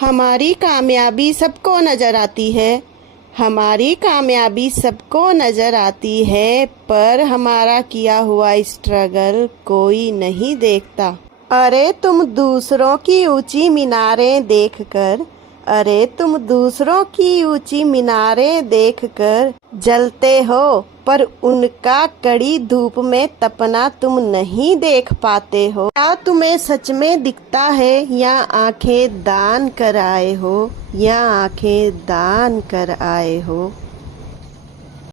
हमारी कामयाबी सबको नज़र आती है। हमारी कामयाबी सबको नज़र आती है, पर हमारा किया हुआ स्ट्रगल कोई नहीं देखता। अरे तुम दूसरों की ऊंची मीनारें देखकर, अरे तुम दूसरों की ऊंची मीनारें देखकर जलते हो, पर उनका कड़ी धूप में तपना तुम नहीं देख पाते हो। क्या तुम्हें सच में दिखता है, या आंखें दान कर आए हो, या आंखें दान कर आए हो?